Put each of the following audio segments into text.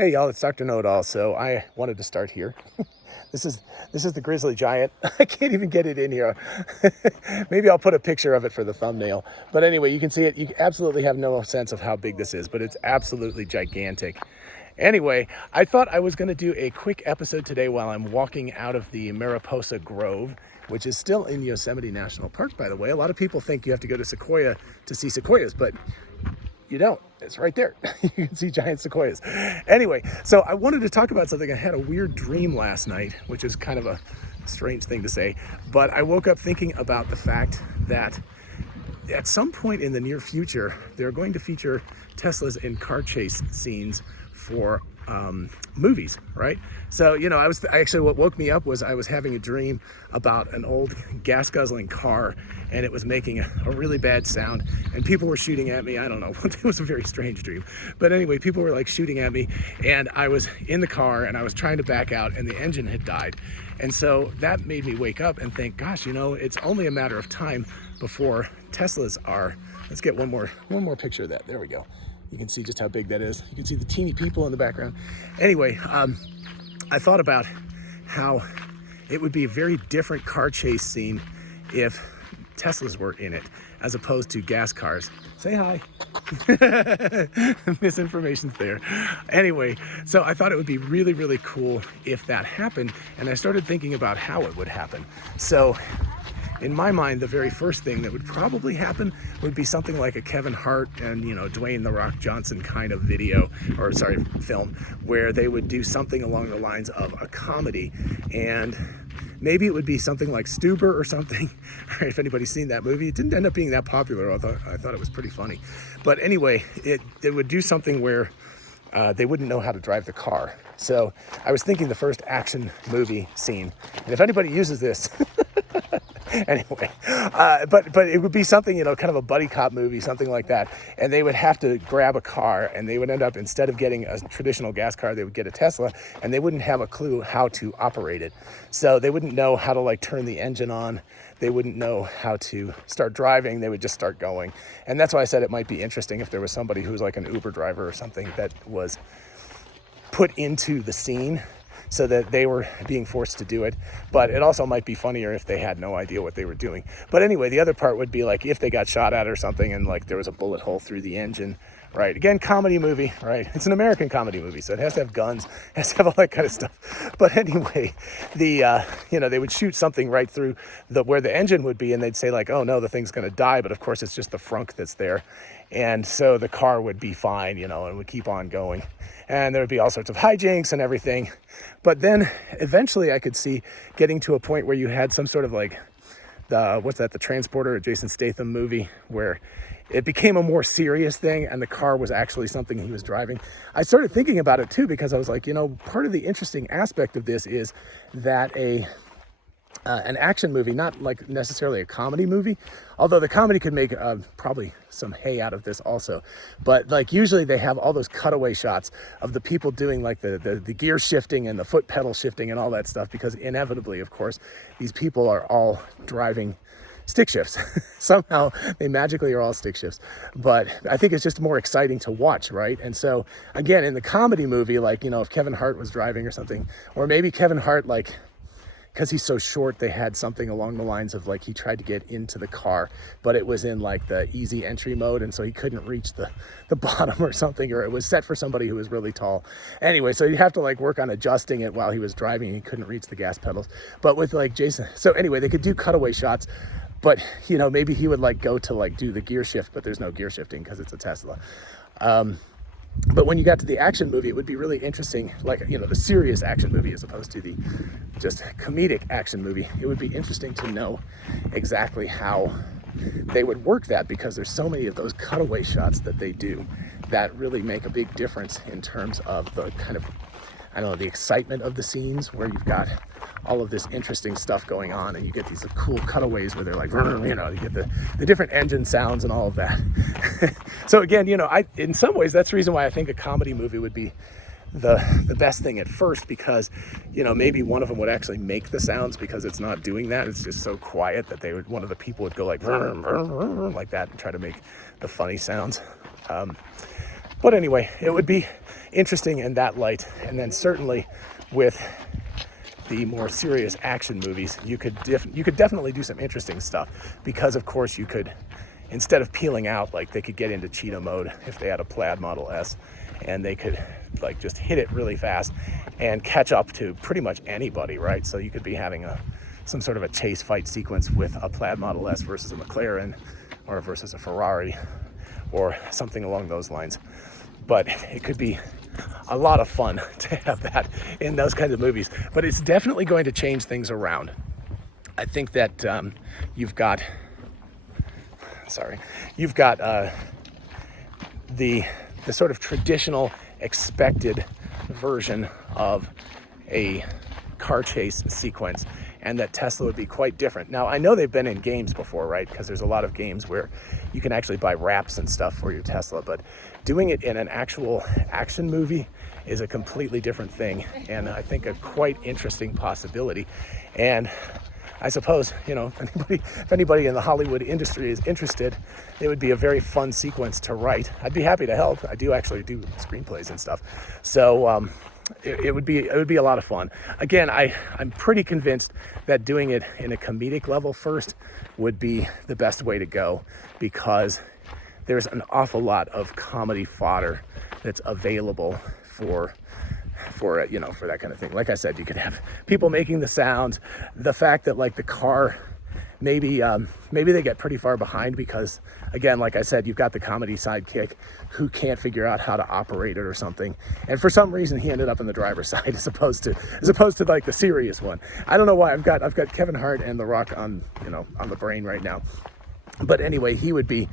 Hey y'all, it's Dr. Know-It-All. So I wanted to start here. This is the Grizzly Giant. I can't even get it in here. Maybe I'll put a picture of it for the thumbnail. But anyway, you can see it. You absolutely have no sense of how big this is, but it's absolutely gigantic. Anyway, I thought I was going to do a quick episode today while I'm walking out of the Mariposa Grove, which is still in Yosemite National Park, by the way. A lot of people think you have to go to Sequoia to see sequoias, but you don't. It's right there. You can see giant sequoias. Anyway, so I wanted to talk about something. I had a weird dream last night, which is kind of a strange thing to say, but I woke up thinking about the fact that at some point in the near future, they're going to feature Teslas in car chase scenes for movies, right? So, what woke me up was I was having a dream about an old gas guzzling car, and it was making a really bad sound, and people were shooting at me. I don't know. It was a very strange dream. But anyway, people were like shooting at me, and I was in the car and I was trying to back out, and the engine had died. And so that made me wake up and think, gosh, it's only a matter of time before Teslas are, let's get one more picture of that. There we go. You can see just how big that is. You can see the teeny people in the background. Anyway, I thought about how it would be a very different car chase scene if Teslas were in it, as opposed to gas cars. Say hi. Misinformation's there. Anyway, so I thought it would be really, really cool if that happened, and I started thinking about how it would happen. So in my mind, the very first thing that would probably happen would be something like a Kevin Hart and, Dwayne "The Rock" Johnson kind of film, where they would do something along the lines of a comedy, and maybe it would be something like Stuber or something. If anybody's seen that movie, it didn't end up being that popular. I thought it was pretty funny. But anyway, it would do something where they wouldn't know how to drive the car. So I was thinking the first action movie scene. And if anybody uses this, anyway, but it would be something, kind of a buddy cop movie, something like that. And they would have to grab a car, and they would end up, instead of getting a traditional gas car, they would get a Tesla, and they wouldn't have a clue how to operate it. So they wouldn't know how to turn the engine on. They wouldn't know how to start driving. They would just start going. And that's why I said it might be interesting if there was somebody who was like an Uber driver or something that was put into the scene so that they were being forced to do it. But it also might be funnier if they had no idea what they were doing. But anyway, the other part would be if they got shot at or something, and there was a bullet hole through the engine, right? Again, comedy movie, right? It's an American comedy movie, so it has to have guns, has to have all that kind of stuff. But anyway, they would shoot something right through where the engine would be, and they'd say oh no, the thing's gonna die, but of course it's just the frunk that's there. And so the car would be fine, and would keep on going. And there would be all sorts of hijinks and everything. But then eventually I could see getting to a point where you had some sort of the Transporter, a Jason Statham movie, where it became a more serious thing and the car was actually something he was driving. I started thinking about it too, because I was part of the interesting aspect of this is that an action movie, not necessarily a comedy movie, although the comedy could make probably some hay out of this also, but usually they have all those cutaway shots of the people doing the gear shifting and the foot pedal shifting and all that stuff, because inevitably, of course, these people are all driving stick shifts. Somehow they magically are all stick shifts, but I think it's just more exciting to watch, right? And so again, in the comedy movie, if Kevin Hart was driving or something, or maybe Kevin Hart, because he's so short, they had something along the lines of he tried to get into the car, but it was in the easy entry mode, and so he couldn't reach the bottom or something, or it was set for somebody who was really tall. Anyway, so you'd have to work on adjusting it while he was driving. He couldn't reach the gas pedals. But with Jason, so anyway, they could do cutaway shots, but maybe he would go to do the gear shift, but there's no gear shifting because it's a Tesla. But when you got to the action movie, it would be really interesting, the serious action movie as opposed to the just comedic action movie. It would be interesting to know exactly how they would work that, because there's so many of those cutaway shots that they do that really make a big difference in terms of the kind of, the excitement of the scenes, where you've got all of this interesting stuff going on, and you get these cool cutaways where they're you get the different engine sounds and all of that. So again, in some ways, that's the reason why I think a comedy movie would be the best thing at first, because maybe one of them would actually make the sounds, because it's not doing that. It's just so quiet that one of the people would go like that and try to make the funny sounds. But anyway, it would be interesting in that light. And then certainly with the more serious action movies, you could definitely do some interesting stuff, because of course you could, instead of peeling out, like they could get into cheetah mode if they had a plaid Model S, and they could like just hit it really fast and catch up to pretty much anybody, right? So you could be having some sort of a chase fight sequence with a plaid Model S versus a McLaren, or versus a Ferrari, or something along those lines. But it could be a lot of fun to have that in those kinds of movies. But it's definitely going to change things around. I think that you've got the sort of traditional expected version of a car chase sequence, and that Tesla would be quite different. Now, I know they've been in games before, right? Because there's a lot of games where you can actually buy wraps and stuff for your Tesla, but doing it in an actual action movie is a completely different thing, and I think a quite interesting possibility. And I suppose, you know, if anybody in the Hollywood industry is interested, it would be a very fun sequence to write. I'd be happy to help. I do actually do screenplays and stuff. So it would be a lot of fun. Again, I'm pretty convinced that doing it in a comedic level first would be the best way to go, because there's an awful lot of comedy fodder that's available for that kind of thing. Like I said, you could have people making the sounds, the fact that like the car, maybe they get pretty far behind because, again, like I said, you've got the comedy sidekick who can't figure out how to operate it or something, and for some reason he ended up on the driver's side as opposed to like the serious one. I don't know why. I've got Kevin Hart and The Rock on the brain right now, but anyway, he would be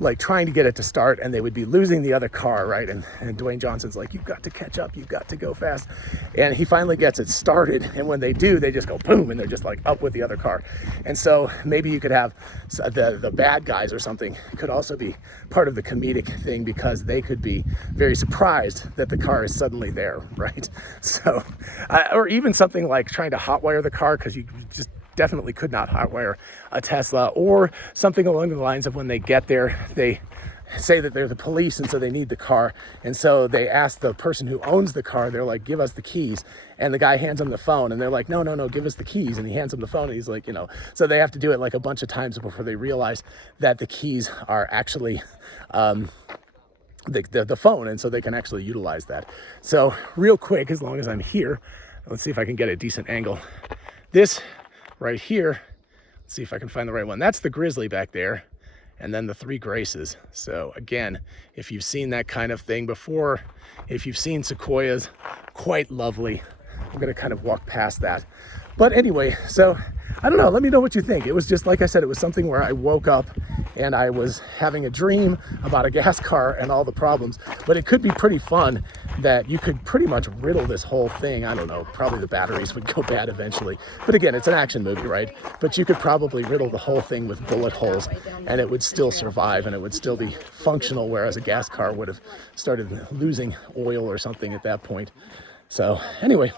like trying to get it to start, and they would be losing the other car, right? And Dwayne Johnson's like, you've got to catch up, you've got to go fast. And he finally gets it started, and when they do, they just go boom, and they're just like up with the other car. And so maybe you could have the bad guys or something could also be part of the comedic thing, because they could be very surprised that the car is suddenly there, right? So, or even something like trying to hotwire the car, because you just definitely could not hotwire a Tesla, or something along the lines of when they get there, they say that they're the police and so they need the car, and so they ask the person who owns the car, they're like, give us the keys, and the guy hands them the phone, and they're like, no, give us the keys, and he hands them the phone, and he's like, so they have to do it like a bunch of times before they realize that the keys are actually the phone, and so they can actually utilize that. So real quick, as long as I'm here, let's see if I can get a decent angle. This right here, let's see if I can find the right one. That's the Grizzly back there, and then the three Graces. So again, if you've seen that kind of thing before, if you've seen Sequoias, quite lovely. I'm gonna kind of walk past that. But anyway, so I don't know, let me know what you think. It was just, like I said, it was something where I woke up and I was having a dream about a gas car and all the problems, but it could be pretty fun that you could pretty much riddle this whole thing. I don't know, probably the batteries would go bad eventually. But again, it's an action movie, right? But you could probably riddle the whole thing with bullet holes and it would still survive and it would still be functional, whereas a gas car would have started losing oil or something at that point. So anyway,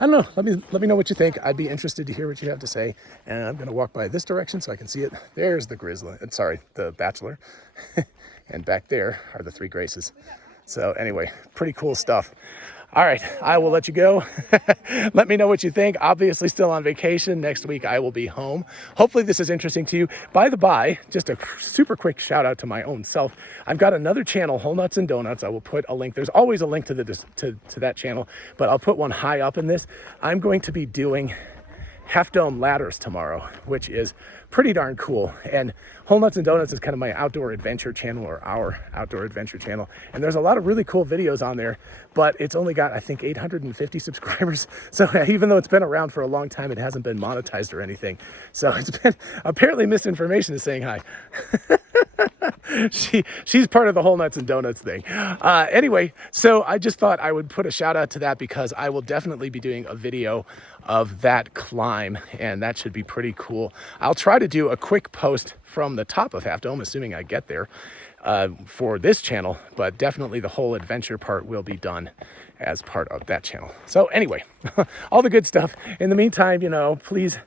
I don't know. Let me know what you think. I'd be interested to hear what you have to say. And I'm going to walk by this direction so I can see it. There's the Grizzly. Sorry, the Bachelor. And back there are the three Graces. So anyway, pretty cool stuff. All right, I will let you go. Let me know what you think. Obviously still on vacation. Next week I will be home. Hopefully this is interesting to you. By the by, just a super quick shout out to my own self. I've got another channel, Whole Nuts and Donuts. I will put a link. There's always a link to that channel, but I'll put one high up in this. I'm going to be doing Half Dome ladders tomorrow, which is pretty darn cool. And Whole Nuts and Donuts is kind of my outdoor adventure channel, or our outdoor adventure channel. And there's a lot of really cool videos on there, but it's only got, I think, 850 subscribers. So even though it's been around for a long time, it hasn't been monetized or anything. So it's been, apparently misinformation is saying hi. She's part of the Whole Nuts and Donuts thing. Anyway, so I just thought I would put a shout out to that, because I will definitely be doing a video of that climb, and that should be pretty cool. I'll try to do a quick post from the top of Half Dome, assuming I get there, for this channel, but definitely the whole adventure part will be done as part of that channel. So anyway, all the good stuff. In the meantime, please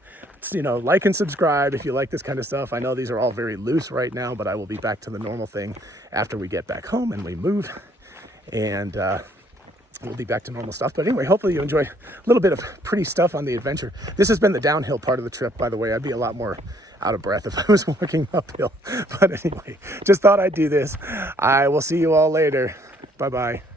you know, like and subscribe if you like this kind of stuff. I know these are all very loose right now, but I will be back to the normal thing after we get back home and we move, and we'll be back to normal stuff. But anyway, hopefully you enjoy a little bit of pretty stuff on the adventure. This has been the downhill part of the trip, by the way. I'd be a lot more out of breath if I was walking uphill. But anyway, just thought I'd do this. I will see you all later. Bye-bye.